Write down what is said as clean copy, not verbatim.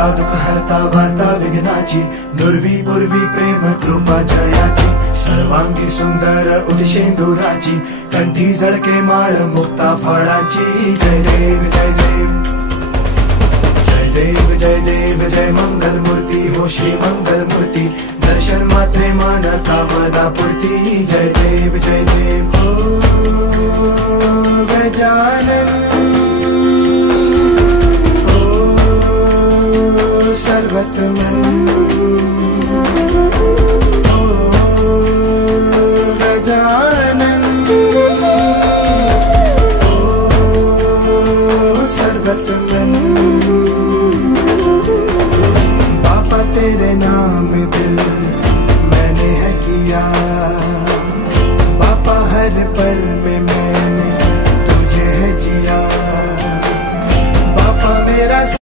हरता दुःख हरता वार्ता विघ्नाची, दुर्वी पूर्वी प्रेम कृपा जयाची, सर्वांगी सुंदर उदिशेंदुराची, कंठी झळके माळ मुक्ता फळाची. जय देव जय देव जय देव जय देव जय मंगल मूर्ती हो श्री मंगल मूर्ती, दर्शन मात्रे मन कामना पूर्ती. जय देव जय देव हो गजानन हो सर्वतमन.